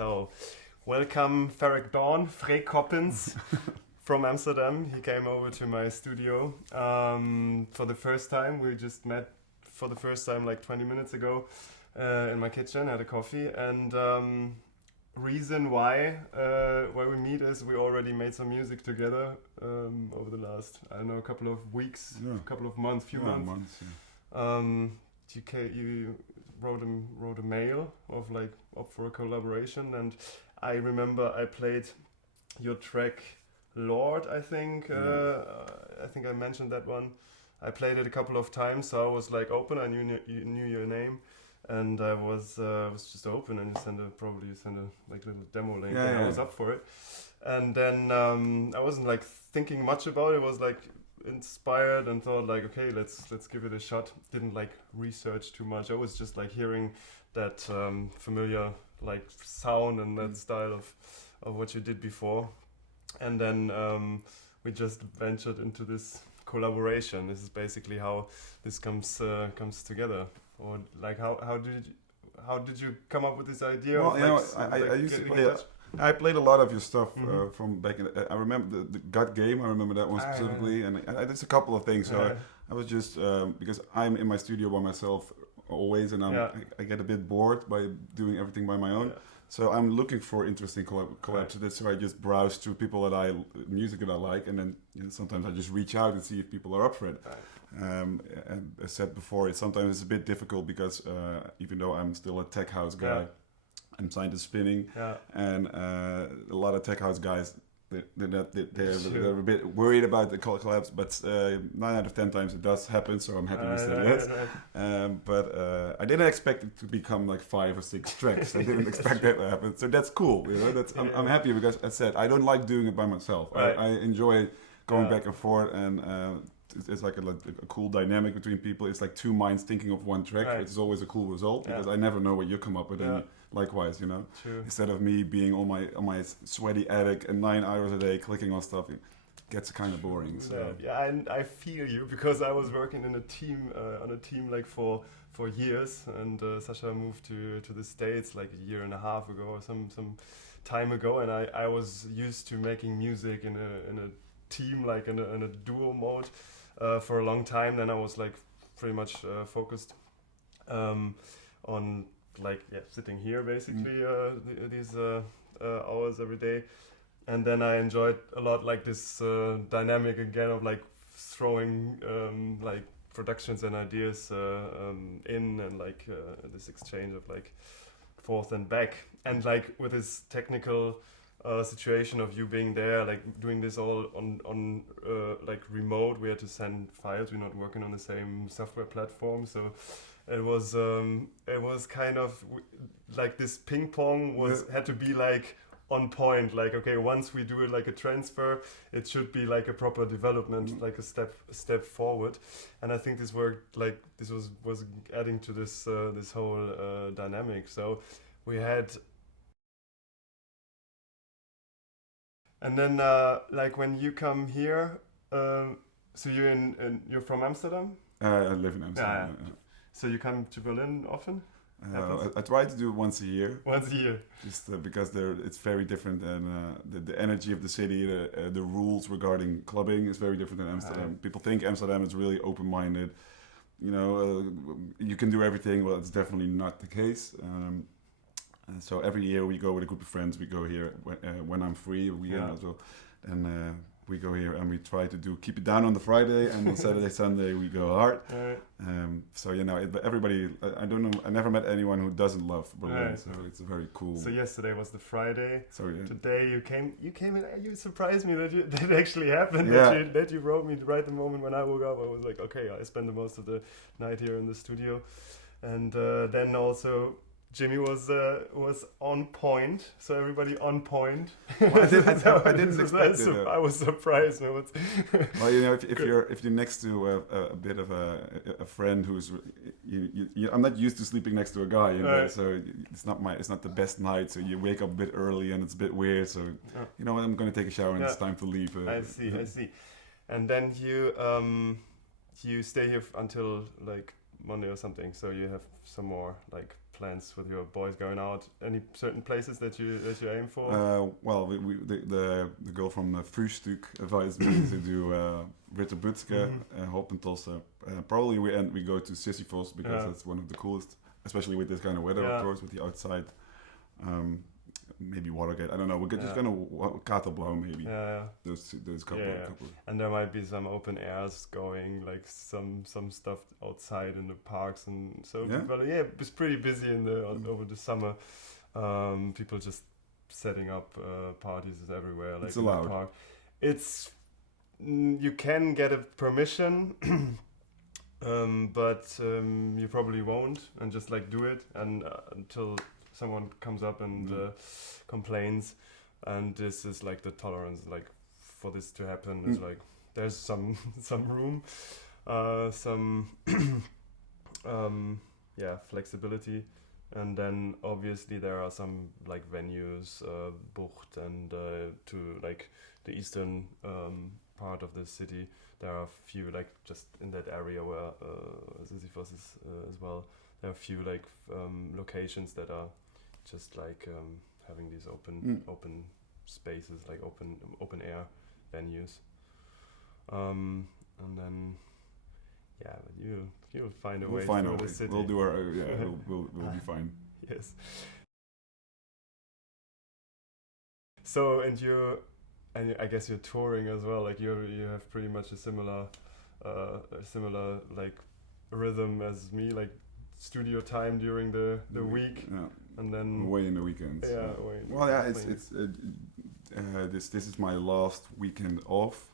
So, welcome Ferreck Freek Coppens from Amsterdam. He came over to my studio for the first time. We just met for the first time like 20 minutes ago in my kitchen, had a coffee, and reason why we meet is we already made some music together over the last, I don't know, a couple of weeks, a couple of months, few months. You wrote a mail of like up for a collaboration, and I remember I played your track Lord, I think I mentioned that one. I played it a couple of times, so I was like open. I knew your name, and I was just open, and you sent a like little demo link, and I was up for it. And then I wasn't like thinking much about it. I was like inspired and thought like, okay, let's give it a shot. Didn't like research too much. I was just like hearing that familiar like sound and that style of what you did before, and then we just ventured into this collaboration. This is basically how this comes together. Or like how did you come up with this idea? Well, I used to play. I played a lot of your stuff from back in. I remember the gut game. I remember that one specifically, and I did a couple of things. So I was just because I'm in my studio by myself always, and I get a bit bored by doing everything by my own. Yeah. So I'm looking for interesting collabs. So that's why I just browse through music that I like, and then sometimes I just reach out and see if people are up for it. And as said before, sometimes it's a bit difficult because even though I'm still a tech house guy, I'm signed to Spinning, and a lot of tech house guys, they're a bit worried about the collabs, but 9 out of 10 times it does happen, so I'm happy with that. But I didn't expect it to become like 5 or 6 tracks. I didn't expect that to happen, so that's cool. I'm happy because, as I said, I don't like doing it by myself. I enjoy going back and forth, and it's like a cool dynamic between people. It's like 2 minds thinking of one track, which is always a cool result because I never know what you come up with. And likewise, True. Instead of me being on my sweaty attic and 9 hours a day clicking on stuff, it gets kind of boring. So and I feel you because I was working in a team on a team like for years, and Sasha moved to the States like a year and a half ago or some time ago, and I was used to making music in a team, like in a duo mode for a long time. Then I was like pretty much focused on like sitting here basically these hours every day, and then I enjoyed a lot like this dynamic again of like throwing like productions and ideas in, and like this exchange of like forth and back, and like with this technical situation of you being there, like doing this all on like remote. We had to send files. We're not working on the same software platform, so it was kind of like this ping pong had to be like on point. Like, okay, once we do it like a transfer, it should be like a proper development, like a step forward. And I think this worked. Like this was adding to this this whole dynamic. So we had. And then, like when you come here, so you're from Amsterdam? I live in Amsterdam. Yeah. So you come to Berlin often? I try to do it once a year. Once a year. Just because it's very different, and the energy of the city, the rules regarding clubbing is very different than Amsterdam. People think Amsterdam is really open-minded. You can do everything. Well, it's definitely not the case. So every year we go with a group of friends. We go here when I'm free. And we go here and we try to keep it down on the Friday, and on Saturday, Sunday we go hard. So everybody. I don't know. I never met anyone who doesn't love Berlin. So it's a very cool. So yesterday was the Friday. So today you came in. You surprised me that actually happened. Yeah. That you wrote me right the moment when I woke up. I was like, okay, I spent the most of the night here in the studio, and then also. Jimmy was on point, so everybody on point. Well, I didn't expect it. I was surprised. Well, if you're next to a bit of a friend who's, I'm not used to sleeping next to a guy, so it's not the best night. So you wake up a bit early and it's a bit weird. So I'm going to take a shower and it's time to leave. I see. And then you stay here until like Monday or something. So you have some more like plans with your boys going out? Any certain places that you aim for? Well, the girl from Frühstück advised me to do Ritterbutzke, Hoppentosse. Probably we go to Sisyphos because that's one of the coolest, especially with this kind of weather, of course, with the outside. Maybe Watergate. I don't know. We're just gonna Katerblau maybe. Those couple. And there might be some open airs going, like some stuff outside in the parks, and so people, it's pretty busy over the summer. People just setting up parties everywhere, like it's in allowed. the park. It's you can get a permission. But you probably won't, and just like do it, and until someone comes up and complains, and this is like the tolerance, like for this to happen is like there's some room, some flexibility, and then obviously there are some like venues, Bucht and to like the eastern part of the city. There are a few, like just in that area where Sisyphos is as well. There are a few like locations that are just like having these open spaces, like open air venues. And then you'll find a way through the city. We'll do our we'll be fine. Yes. So and I guess you're touring as well. Like you have pretty much a similar like rhythm as me, like studio time during the week, and then away in the weekends. This is my last weekend off,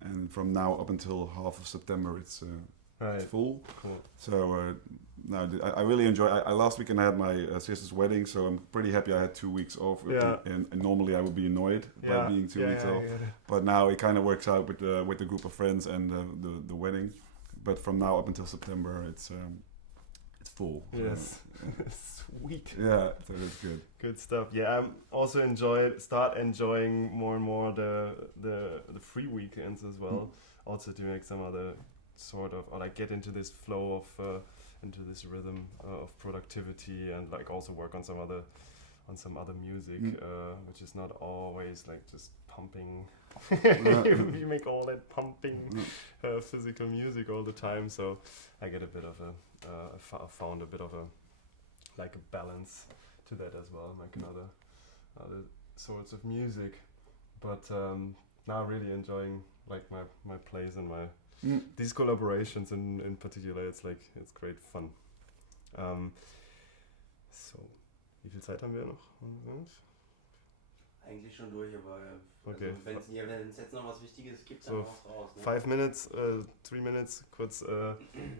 and from now up until half of September it's full. Cool. So now I really enjoy. Last weekend I had my sister's wedding, so I'm pretty happy I had 2 weeks off. And normally I would be annoyed by being 2 weeks off, but now it kind of works out with the group of friends and the wedding. But from now up until September, it's full. Yes, sweet. Yeah, so that's good. Good stuff. Yeah, I'm also start enjoying more and more the free weekends as well. Also to make some other sort of, or like get into this flow of into this rhythm of productivity, and like also work on some other music, which is not always like just pumping. You make all that pumping physical music all the time, so I get a bit of found a bit of a balance to that as well, making other sorts of music, but now really enjoying like my plays and these collaborations in particular. It's great fun. So, wie viel Zeit haben wir noch? Eigentlich schon durch, aber okay. Also, wenn es jetzt noch was Wichtiges gibt, dann so noch was raus. Ne? 5 minutes, 3 minutes, kurz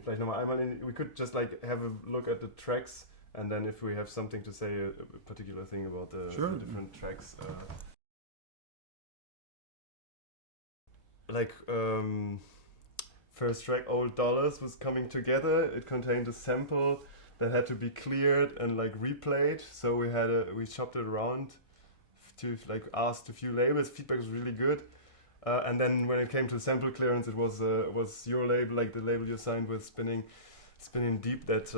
vielleicht nochmal einmal we could just like have a look at the tracks, and then if we have something to say, a particular thing about the different tracks. First track, Old Dollars, was coming together. It contained a sample that had to be cleared and like replayed, so we chopped it around to like asked a few labels. Feedback was really good, and then when it came to sample clearance, it was your label, like the label you signed with Spinnin Deep, that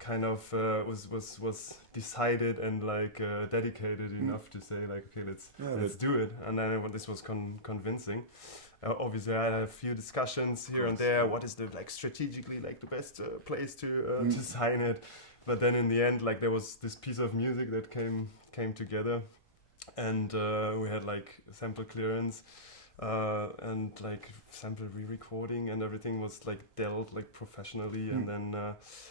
kind of was decided and like dedicated enough to say like, okay, let's do it. And then this was convincing. Obviously, I had a few discussions here and there. What is the like strategically like the best place to sign it? But then in the end, like there was this piece of music that came together, and we had like sample clearance and like sample re-recording, and everything was like dealt like professionally. And then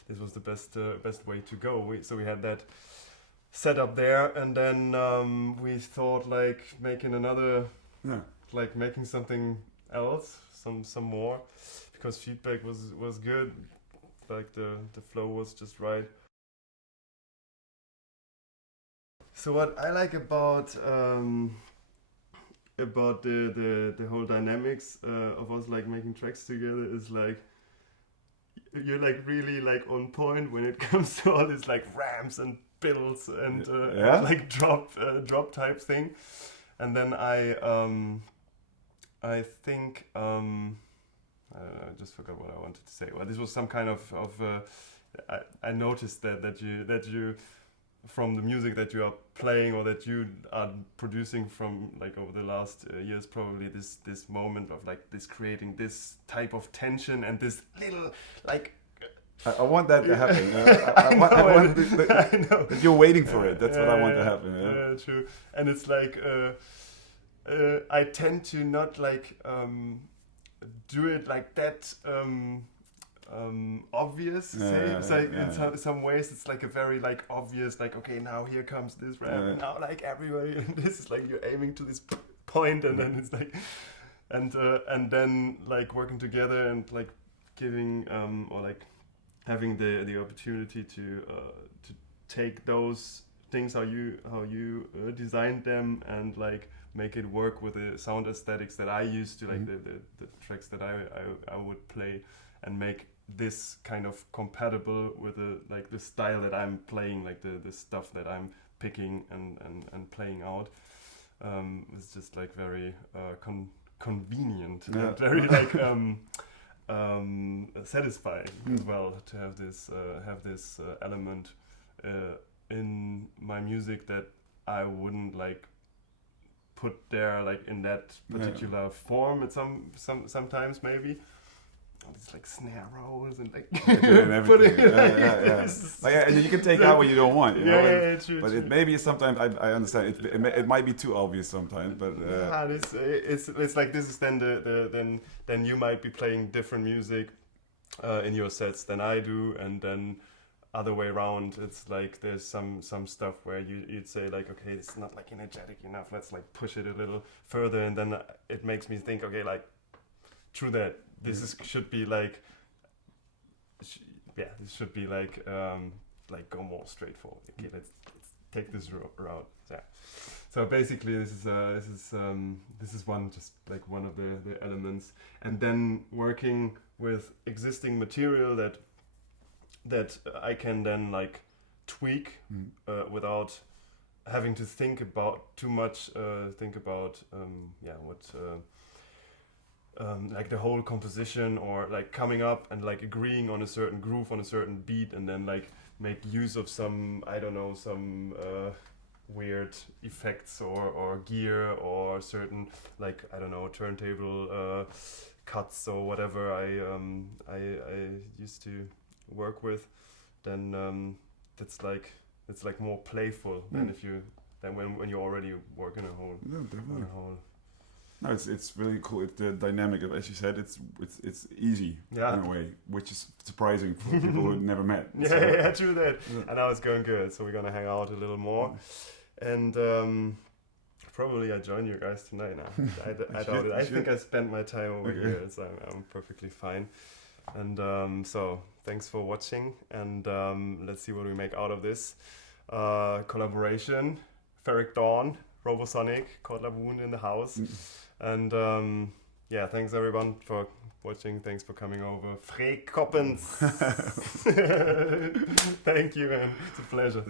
this was the best way to go. So we had that set up there, and then we thought like making another. Like making something else, some more, because feedback was good, like the flow was just right. So what I like about the whole dynamics of us like making tracks together is like you're like really like on point when it comes to all these like ramps and fills and like drop type thing, and then I think I just forgot what I wanted to say. Well, this was some kind of I noticed that you from the music that you are playing or that you are producing from like over the last years, probably this moment of like this creating this type of tension and this little like. I want that to happen. I want that you're waiting for it. That's what I want to happen. Yeah, true. And it's like I tend to not like do it like that obvious. It's like in some ways it's like a very like obvious like, okay, now here comes this rap. Now like everywhere this is like you're aiming to this point, and then it's like and then like working together and like giving or like having the opportunity to take those things how you designed them and like make it work with the sound aesthetics that I used to, like the tracks that I would play, and make this kind of compatible with the style that I'm playing, like the stuff that I'm picking and playing out. It's just like very convenient and very like satisfying as well to have this element in my music that I wouldn't like put there like in that particular form at sometimes maybe. It's like snare rolls and like everything. Like, you can take out what you don't want. You know? True. But it maybe sometimes I understand it might be too obvious sometimes. But it's like this is then then you might be playing different music in your sets than I do, and then other way around. It's like there's some stuff where you'd say like, okay, it's not like energetic enough. Let's like push it a little further, and then it makes me think, okay, like true that. This should be like, this should be like go more straightforward. Okay, let's take this route. Yeah. So basically, this is one just like one of the elements, and then working with existing material that I can then like tweak without having to think about too much. Like the whole composition, or like coming up and like agreeing on a certain groove, on a certain beat, and then like make use of some weird effects or gear or certain like turntable cuts or whatever I used to work with. Then it's like more playful than when you're already working a whole. No, it's really cool. It's the dynamic of, as you said, it's easy in a way, which is surprising for people who never met. True that. And now it's going good, so we're gonna hang out a little more, and probably I join you guys tonight now. I doubt it. I think I spent my time over here, so I'm perfectly fine. And so thanks for watching, and let's see what we make out of this collaboration. Ferreck Dawn, Robosonic, Code Laboon in the house. And thanks everyone for watching. Thanks for coming over. Freek Koppens. Thank you, man. It's a pleasure.